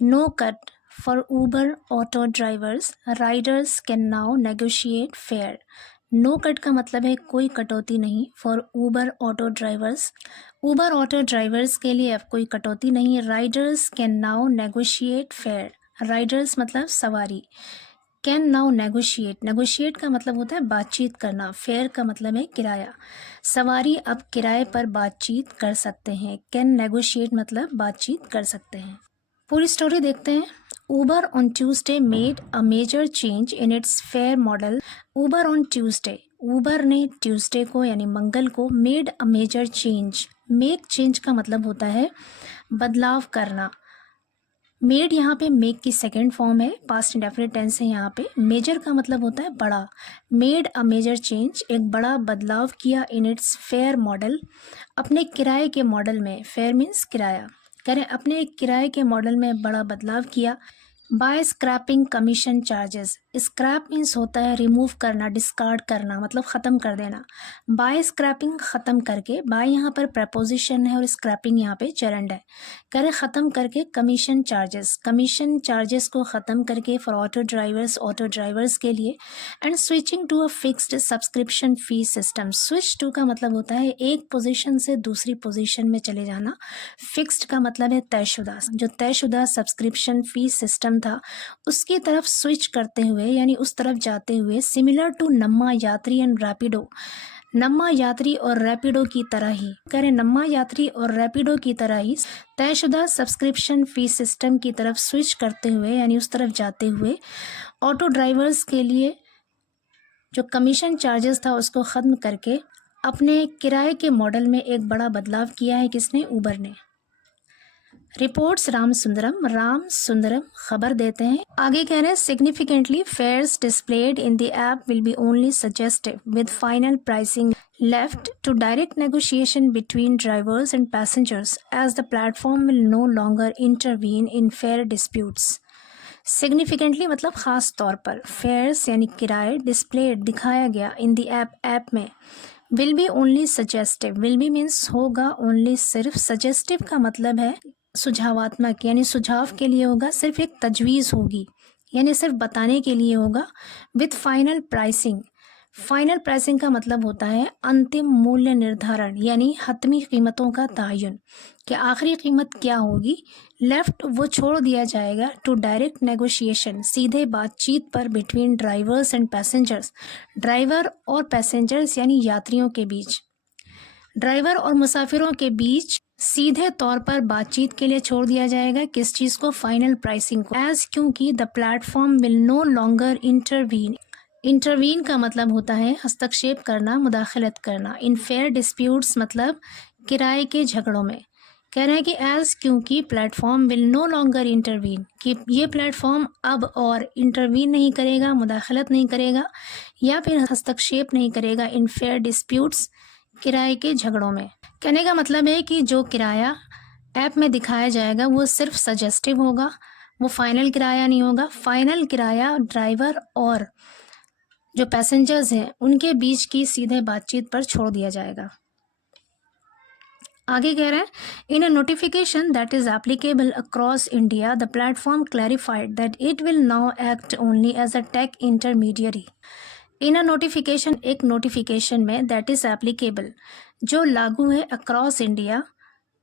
No cut for Uber auto drivers, riders can now negotiate fare. No cut का मतलब है कोई कटौती नहीं for Uber auto drivers, Uber auto drivers के लिए अब कोई कटौती नहीं। Riders can now negotiate fare, riders मतलब सवारी, कैन नाउ नेगोशिएट, नेगोशिएट का मतलब होता है बातचीत करना, फेयर का मतलब है किराया। सवारी अब किराए पर बातचीत कर सकते हैं, कैन नेगोशिएट मतलब बातचीत कर सकते हैं। पूरी स्टोरी देखते हैं। Uber on Tuesday made a major change in its fare model. Uber on Tuesday, Uber ने ट्यूसडे को यानी मंगल को made a major change, make change का मतलब होता है बदलाव करना। मेड यहाँ पे मेक की सेकेंड फॉर्म है, पास्ट इंडेफिनिट टेंस है यहाँ पे। मेजर का मतलब होता है बड़ा। मेड अ मेजर चेंज, एक बड़ा बदलाव किया इन इट्स फेयर मॉडल, अपने किराए के मॉडल में। फेयर मीन्स किराया, करें अपने किराए के मॉडल में बड़ा बदलाव किया। By scrapping commission charges, scrap means होता है रिमूव करना, डिस्कार्ड करना, मतलब ख़त्म कर देना। बाय स्क्रैपिंग ख़त्म करके, बाय यहाँ पर प्रपोजिशन है और स्क्रैपिंग यहाँ पे चरंड है। करें ख़त्म करके कमीशन चार्जेस, कमीशन चार्जेस को ख़त्म करके for auto drivers, auto drivers के लिए। And switching to a fixed subscription fee system, switch to का मतलब होता है एक पोजीशन से दूसरी पोजीशन में चले जाना। फिक्स्ड का मतलब है तयशुदा, जो तयशुदा सब्सक्रिप्शन फी सिस्टम था उसकी तरफ स्विच करते हुए यानी उस तरफ जाते हुए। सिमिलर टू नम्मा यात्री एंड रैपिडो, नम्मा यात्री और रैपिडो की तरह ही, करें नम्मा यात्री और रैपिडो की तरह ही तयशुदा सब्सक्रिप्शन फी सिस्टम की तरफ स्विच करते हुए यानी उस तरफ जाते हुए ऑटो ड्राइवर्स के लिए जो कमीशन चार्जेस था उसको ख़त्म करके अपने किराए के मॉडल में एक बड़ा बदलाव किया है। किसने? ऊबर ने। रिपोर्ट्स राम सुंदरम खबर देते हैं। आगे कह रहे हैं significantly fares displayed in the app will be only suggestive with final pricing left to direct negotiation between drivers and passengers as the platform will no longer intervene in fare disputes. Significantly मतलब खास तौर पर, fears यानी किराए, displayed दिखाया गया, इन the app में, will be only suggestive, will be means होगा, ओनली सिर्फ, सजेस्टिव का मतलब है सुझावात्मक यानी सुझाव के लिए होगा, सिर्फ एक तजवीज़ होगी यानी सिर्फ बताने के लिए होगा। With final pricing, final pricing का मतलब होता है अंतिम मूल्य निर्धारण यानी हतमी कीमतों का तयन, कि आखिरी कीमत क्या होगी। लेफ्ट वो छोड़ दिया जाएगा, टू डायरेक्ट नेगोशिएशन सीधे बातचीत पर, between drivers and passengers, driver और पैसेंजर्स यानी यात्रियों के बीच, ड्राइवर और मुसाफिरों के बीच सीधे तौर पर बातचीत के लिए छोड़ दिया जाएगा। किस चीज़ को? फाइनल प्राइसिंग को। एज क्योंकि the platform will no longer intervene, intervene का मतलब होता है हस्तक्षेप करना, मुदाखलत करना। इन फेयर डिस्प्यूट्स मतलब किराए के झगड़ों में। कह रहे हैं कि एज क्योंकि platform will no longer intervene, कि ये प्लेटफॉर्म अब और इंटरवीन नहीं करेगा, मुदाखलत नहीं करेगा या फिर हस्तक्षेप नहीं करेगा इन फेयर डिस्प्यूट्स, किराए के झगड़ों में। कहने का मतलब है कि जो किराया ऐप में दिखाया जाएगा वो सिर्फ सजेस्टिव होगा, वो फाइनल किराया नहीं होगा। फाइनल किराया ड्राइवर और जो पैसेंजर्स हैं उनके बीच की सीधे बातचीत पर छोड़ दिया जाएगा। आगे कह रहे हैं in a notification that is applicable across India the platform clarified that it will now act only as a tech intermediary. In a notification, एक नोटिफिकेशन में, दैट इज एप्लीकेबल जो लागू है, अक्रॉस इंडिया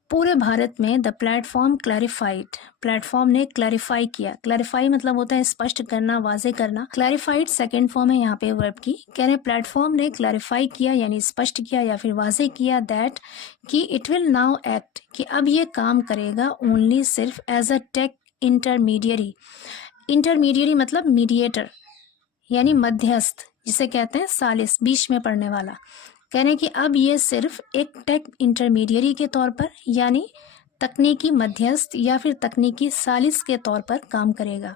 पूरे भारत में, द प्लेटफॉर्म क्लैरिफाइड, प्लेटफॉर्म ने clarify किया। Clarify मतलब होता है स्पष्ट करना, वाजे करना। क्लैरिफाइड सेकेंड फॉर्म है यहाँ पे वर्ब की। कह रहे प्लेटफॉर्म ने क्लैरिफाई किया यानी स्पष्ट किया या फिर वाजे किया, दैट कि इट विल नाउ एक्ट, कि अब ये काम करेगा, ओनली सिर्फ, as a tech intermediary. Intermediary मतलब मीडिएटर यानी मध्यस्थ, जिसे कहते हैं सालिस, बीच में पड़ने वाला। कह रहे हैं कि अब ये सिर्फ एक टेक इंटरमीडियरी के तौर पर यानी तकनीकी मध्यस्थ या फिर तकनीकी सालिस के तौर पर काम करेगा।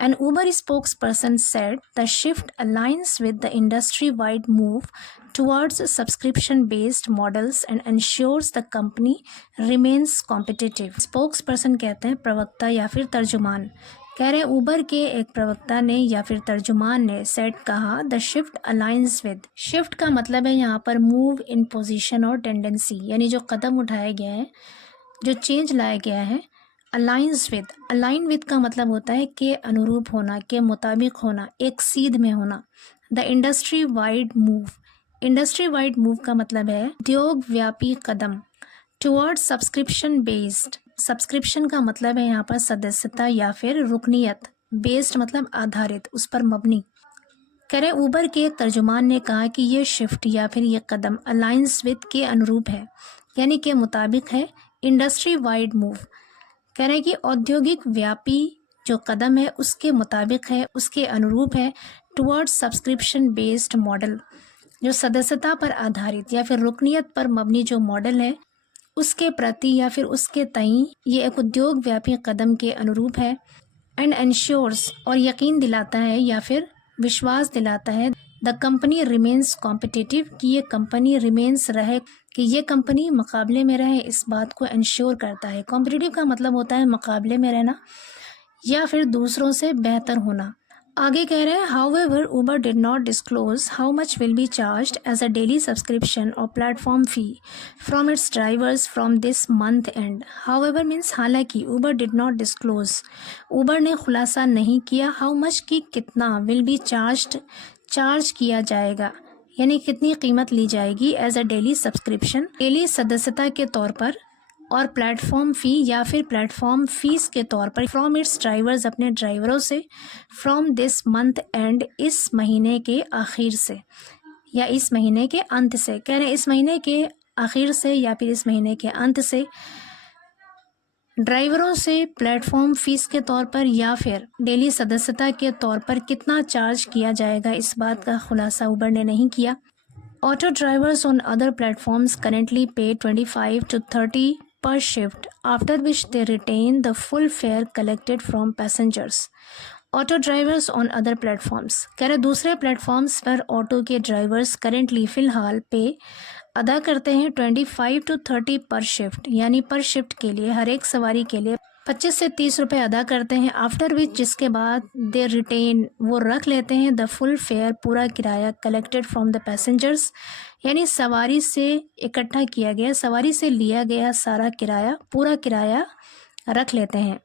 An Uber spokesperson said the shift aligns with the industry wide move towards subscription based models and ensures the company remains competitive. Spokesperson कहते हैं प्रवक्ता या फिर तर्जुमान। कह रहे ऊबर के एक प्रवक्ता ने या फिर तर्जुमान ने सेट कहा, the shift aligns with, shift का मतलब है यहाँ पर मूव इन पोजीशन और टेंडेंसी, यानी जो कदम उठाया गया है, जो चेंज लाया गया है, अलाइन विद का मतलब होता है के अनुरूप होना, के मुताबिक होना, एक सीध में होना। द इंडस्ट्री वाइड मूव का मतलब है उद्योग व्यापी कदम। टुवर्ड्स सब्सक्रिप्शन का मतलब है यहाँ पर सदस्यता या फिर रुकनीयत। बेस्ड मतलब आधारित, उस पर मबनी। कह रहे ऊबर के एक तर्जुमान ने कहा कि ये शिफ्ट या फिर ये कदम अलाइंस विद के अनुरूप है, यानी के मुताबिक है। इंडस्ट्री वाइड मूव कह रहे हैं कि औद्योगिक व्यापी जो कदम है उसके मुताबिक है, उसके अनुरूप है। टुवर्ड्स सब्सक्रिप्शन बेस्ड मॉडल, जो सदस्यता पर आधारित या फिर रुकनीयत पर मबनी जो मॉडल है उसके प्रति या फिर उसके तई ये एक उद्योग व्यापी कदम के अनुरूप है। एंड एंश्योर्स और यकीन दिलाता है या फिर विश्वास दिलाता है द कंपनी रिमेन्स कॉम्पिटिटिव, कि ये कंपनी रिमेन्स रहे, कि ये कंपनी मुकाबले में रहे, इस बात को इंश्योर करता है। कॉम्पिटिटिव का मतलब होता है मुकाबले में रहना या फिर दूसरों से बेहतर होना। आगे कह रहे हैं however Uber did not disclose how much will be charged as a daily subscription or platform fee from its drivers from this month end. However means हालांकि, Uber did not disclose, Uber ने खुलासा नहीं किया, how much की कितना, will be charge किया जाएगा, यानी कितनी कीमत ली जाएगी, as a daily subscription, daily सदस्यता के तौर पर, और प्लेटफॉर्म फ़ी या फिर प्लेटफॉर्म फीस के तौर पर, फ्रॉम इट्स ड्राइवर्स अपने ड्राइवरों से, फ्रॉम दिस मंथ एंड इस महीने के आखिर से या इस महीने के अंत से। कह रहे हैं इस महीने के आखिर से या फिर इस महीने के अंत से ड्राइवरों से प्लेटफॉर्म फीस के तौर पर या फिर डेली सदस्यता के तौर पर कितना चार्ज किया जाएगा, इस बात का खुलासा उबर ने नहीं किया। Auto drivers on other platforms currently पे 25 to 30 per shift, after which they retain the full fare collected from passengers. Auto drivers on other platforms, कह रहे दूसरे प्लेटफॉर्म्स पर ऑटो के ड्राइवर्स करेंटली फ़िलहाल पे अदा करते हैं 25 to 30 पर शिफ्ट, यानी पर शिफ्ट के लिए हर एक सवारी के लिए 25 से 30 रुपये अदा करते हैं। आफ्टर विच जिसके बाद दे रिटेन वो रख लेते हैं द फुल फेयर पूरा किराया कलेक्टेड फ्रॉम द पैसेंजर्स, यानी सवारी से इकट्ठा किया गया, सवारी से लिया गया सारा किराया, पूरा किराया रख लेते हैं।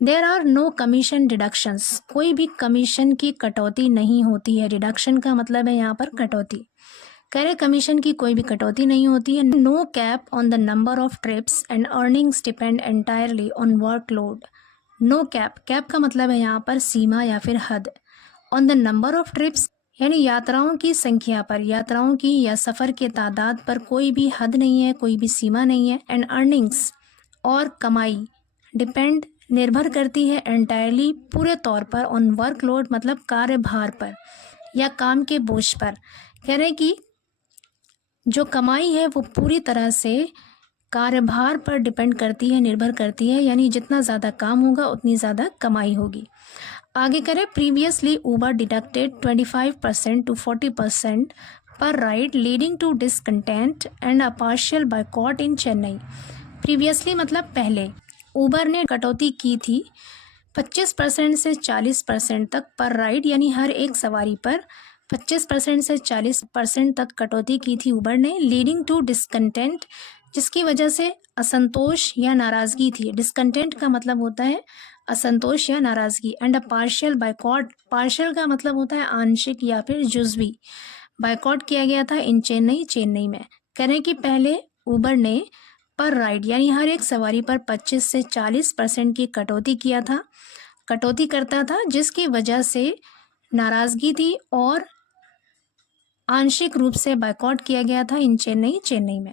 There are no commission deductions, कोई भी कमीशन की कटौती नहीं होती है। डिडक्शन का मतलब है यहाँ पर कटौती। कह रहे कमीशन की कोई भी कटौती नहीं होती है। No cap on the number of trips and earnings depend entirely on workload. No cap का मतलब है यहाँ पर सीमा या फिर हद। On the number of trips यानी यात्राओं की संख्या पर, यात्राओं की या सफ़र के तादाद पर कोई भी हद नहीं है, कोई भी सीमा नहीं है। एंड अर्निंग्स और कमाई, डिपेंड निर्भर करती है, एंटायरली पूरे तौर पर, ऑन वर्कलोड मतलब कार्यभार पर या काम के बोझ पर। कह रहे कि जो कमाई है वो पूरी तरह से कार्यभार पर डिपेंड करती है, निर्भर करती है, यानी जितना ज़्यादा काम होगा उतनी ज़्यादा कमाई होगी। आगे करें प्रीवियसली उबर डिडक्टेड 25% to 40% पर ride leading to discontent and a partial boycott in Chennai. Previously मतलब पहले उबर ने कटौती की थी 25% से 40% तक पर राइड, यानी हर एक सवारी पर 25% से 40% तक कटौती की थी उबर ने, लीडिंग टू डिसकंटेंट जिसकी वजह से असंतोष या नाराज़गी थी। डिसकंटेंट का मतलब होता है असंतोष या नाराज़गी। And a partial boycott, partial का मतलब होता है आंशिक या फिर जुज़वी। बायकॉट किया गया था इन चेन्नई में। कह रहे हैं कि पहले उबर ने पर राइड यानी हर एक सवारी पर 25 से 40% की कटौती करता था, जिसकी वजह से नाराज़गी थी और आंशिक रूप से बायकॉट किया गया था इन चेन्नई में।